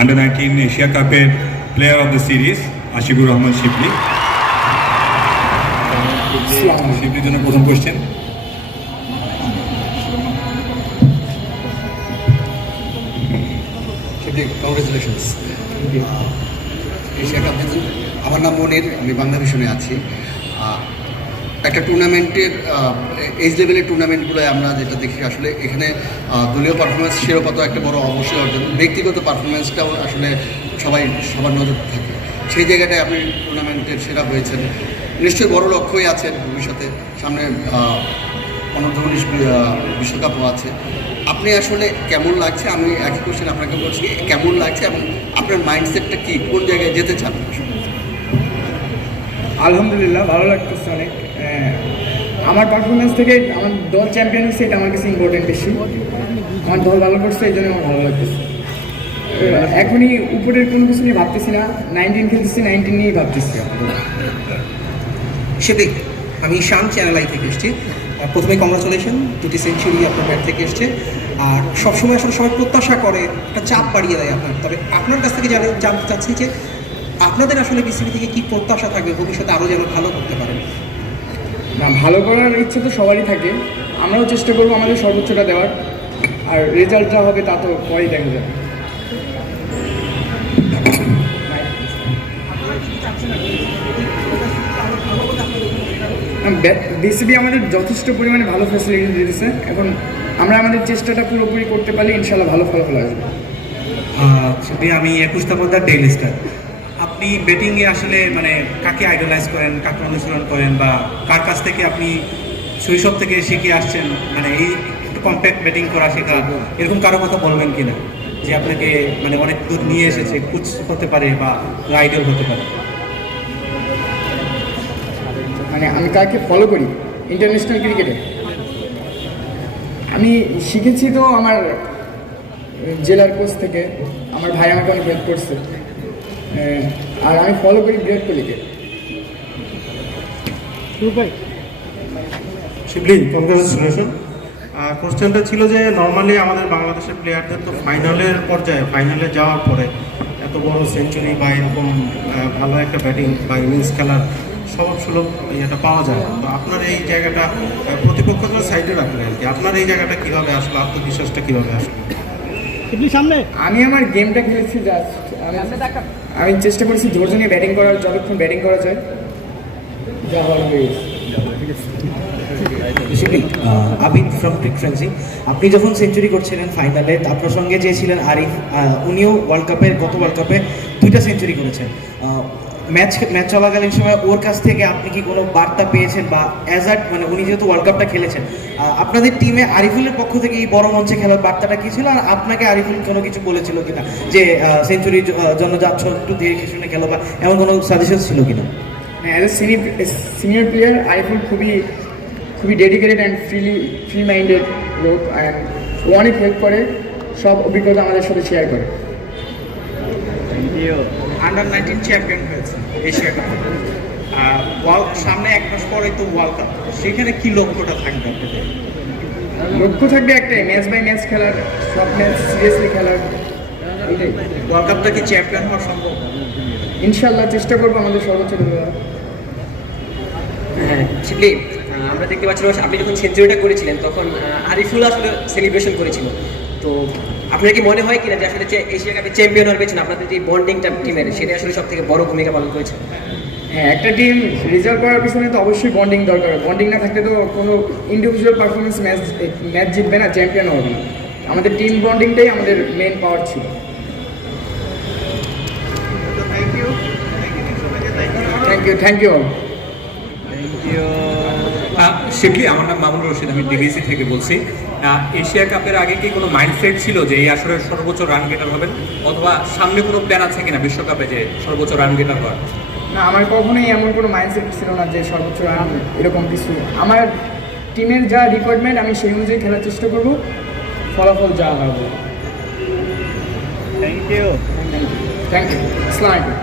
Under nineteen Asia কাপের player of the series Ashiqur Rahman Shibli শিবলির জন্য প্রথম question congratulations Asia cup আমার নাম মনির আমি বাংলা ভিশনে আছি। একটা টুর্নামেন্টের এইচ লেভেলের টুর্নামেন্টগুলোয় আমরা যেটা দেখি, আসলে এখানে দলীয় পারফরমেন্স শিরোপা তো একটা বড় অবশ্যই অর্জন, ব্যক্তিগত পারফরমেন্সটাও আসলে সবাই, সবার নজর থাকে। সেই জায়গাটায় আপনি টুর্নামেন্টের সেরা হয়েছেন। নিশ্চয়ই বড় লক্ষ্যই আছে ভবিষ্যতে। সামনে অনূর্ধ্ব উনিশ বিশ্বকাপও আছে। আপনি আসলে কেমন লাগছে? আমি একই কোশ্চেন আপনাকে বলছি, কেমন লাগছে এবং আপনার মাইন্ডসেটটা কি? কোন জায়গায় যেতে চান? আলহামদুলিল্লাহ, ভালো লাগতেছে অনেক। আমার পারফরমেন্স থেকে আমার দল চ্যাম্পিয়ন হচ্ছে এটা আমার কাছে ইম্পর্টেন্ট বেশি আমার দল ভালো করছে এই জন্য আমার ভালো লাগতেছে। এখনই উপরের কোনো কিছু নিয়ে ভাবতেছি না নাইনটিন খেলতেছি নাইনটিন নিয়েই ভাবতেছি। সেদিক আমি শাম চ্যানেল আই থেকে এসেছি। প্রথমে কংগ্রাচুলেশন দুটি সেঞ্চুরি আপনার ব্যাট থেকে এসছে। আর সবসময় আসলে সবাই প্রত্যাশা করে একটা চাপ বাড়িয়ে দেয় আপনার। তবে আপনার কাছ থেকে জানে জানতে চাচ্ছি যে আপনাদের আসলে বিসিবি থেকে কি প্রত্যাশা থাকবে ভবিষ্যতে আরও যেন ভালো করতে পারেন? না, ভালো করার ইচ্ছে তো সবারই থাকে। আমরাও চেষ্টা করব আমাদের সর্বোচ্চটা দেওয়ার। আর রেজাল্ট যা হবে তা তো পরেই দেখা যাবে। বিসিবি আমাদের যথেষ্ট পরিমাণে ভালো ফ্যাসিলিটি দিয়েছে এখন আমরা আমাদের চেষ্টাটা পুরোপুরি করতে পারলে ইনশাল্লাহ ভালো ফলাফল আসবে। আমি একুশ তাপদার ডেইলি স্টার। আপনি ব্যাটিংয়ে আসলে মানে কাকে আইডলাইজ করেন কাকে অনুসরণ করেন বা কার কাছ থেকে আপনি শৈশব থেকে শিখে আসছেন? মানে এই একটু কম্প্যাক্ট ব্যাটিং করা শেখা এরকম কারও কথা বলবেন কিনা? যে আপনাকে মানে অনেক দূর নিয়ে এসেছে কোচ হতে পারে বা আইডল হতে পারে। মানে আমি কাকে ফলো করি? ইন্টারন্যাশনাল ক্রিকেটে আমি শিখেছি তো আমার জেলার কোচ থেকে। আমার ভাই আমাকে অনেক হেল্প করছে। আর আমি ফলো করি বিরাট কোহলিকে শিবলি কোশ্চেনটা ছিল যে নর্মালি আমাদের বাংলাদেশের প্লেয়ারদের তো ফাইনালের পর্যায়ে ফাইনালে যাওয়ার পরে এত বড় সেঞ্চুরি বা এরকম ভালো একটা ব্যাটিং বা ইনিংস খেলার সব সুলভ এটা পাওয়া যায় না। তো আপনার এই জায়গাটা আহ, প্রতিপক্ষদের সাইডে রাখলেন আর কি আপনার এই জায়গাটা কীভাবে আসলো আত্মবিশ্বাসটা কীভাবে আসলো? আমি আমার গেমটা খেলেছি জাস্ট আমি চেষ্টা করেছি ধৈর্য নিয়ে ব্যাটিং করার, যতক্ষণ ব্যাটিং করা যায়। আবিদ ফ্রম ট্রিক ফ্রেন্সি আপনি যখন সেঞ্চুরি করছিলেন ফাইনালে আপনার সঙ্গে যে ছিলেন আরিফ উনিও ওয়ার্ল্ড কাপের গত ওয়ার্ল্ড কাপে দুইটা সেঞ্চুরি করেছেন। ম্যাচ ম্যাচ চলাকালীন সময় ওর কাছ থেকে আপনি কি কোনো বার্তা পেয়েছেন বা অ্যাজ আ মানে উনি যেহেতু ওয়ার্ল্ড কাপটা খেলেছেন আপনাদের টিমে আরিফুলের পক্ষ থেকে এই বড় মঞ্চে খেলার বার্তাটা কি ছিল আর আপনাকে আরিফুল কোনো কিছু বলেছিল কিনা? যে সেঞ্চুরির জন্য যাচ্ছ একটু দেখে শুনে খেলো বা এমন কোনো সাজেশন ছিল কিনা? As a senior senior player Ariful খুবই খুবই dedicated and freely free minded লোক অ্যান্ড ও অনেক হেল্প করে সব অভিজ্ঞতা আমাদের সাথে শেয়ার করে। আন্ডার নাইনটিন চ্যাম্পিয়ন হয়েছে এশিয়া কাপ। ওয়ার্ল্ড সামনে এক মাস পরে তো ওয়ার্ল্ড কাপ। সেখানে কি লক্ষ্যটা থাকবে আপনাদের? লক্ষ্য থাকবে একটাই ম্যাচ বাই ম্যাচ খেলার সব ম্যাচ সিরিয়াসলি খেলার ওয়ার্ল্ড কাপটা কি চ্যাম্পিয়ন হওয়া সম্ভব? ইনশাল্লাহ চেষ্টা করব আমাদের সর্বোচ্চ হ্যাঁ শিবলি আমরা দেখতে পাচ্ছিলাম আপনি যখন সেঞ্চুরিটা করেছিলেন তখন আরিফুল আসলে সেলিব্রেশন করেছিল। তো আপনার কি মনে হয় কিনা যে আসলে যে এশিয়া কাপে চ্যাম্পিয়ন হওয়ার পেছনে আপনাদের যে বন্ডিংটা টিমের সেটা আসলে সব থেকে বড় ভূমিকা পালন করেছে? হ্যাঁ একটা টিম রেজাল্ট করার পিছনে তো অবশ্যই বন্ডিং দরকার বন্ডিং না থাকলে তো কোনো ইন্ডিভিজুয়াল পারফরমেন্স ম্যাচ ম্যাচ জিতবে না চ্যাম্পিয়ন হবে না। আমাদের টিম বন্ডিংটাই আমাদের মেন পাওয়ার ছিল। Thank you thank you uh, Shibli আমার নাম মামুন রশিদ আমি ডিবিসি থেকে বলছি। এশিয়া কাপের আগে কি কোনো মাইন্ডসেট ছিল যে এই আসরের সর্বোচ্চ রান গেটার হবেন? অথবা সামনে কোনো প্ল্যান আছে কিনা বিশ্বকাপে যে সর্বোচ্চ রান গেটার হওয়ার? না আমার কখনোই এমন কোনো মাইন্ডসেট ছিল না যে সর্বোচ্চ রান এরকম কিছু। আমার টিমের যা রিকোয়ারমেন্ট আমি সেই অনুযায়ী খেলার চেষ্টা করব। ফলাফল যা হবে থ্যাংক ইউ থ্যাংক ইউ আসসালামু আলাইকুম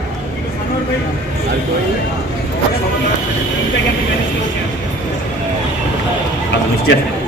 আচ্ছা নিশ্চয়ই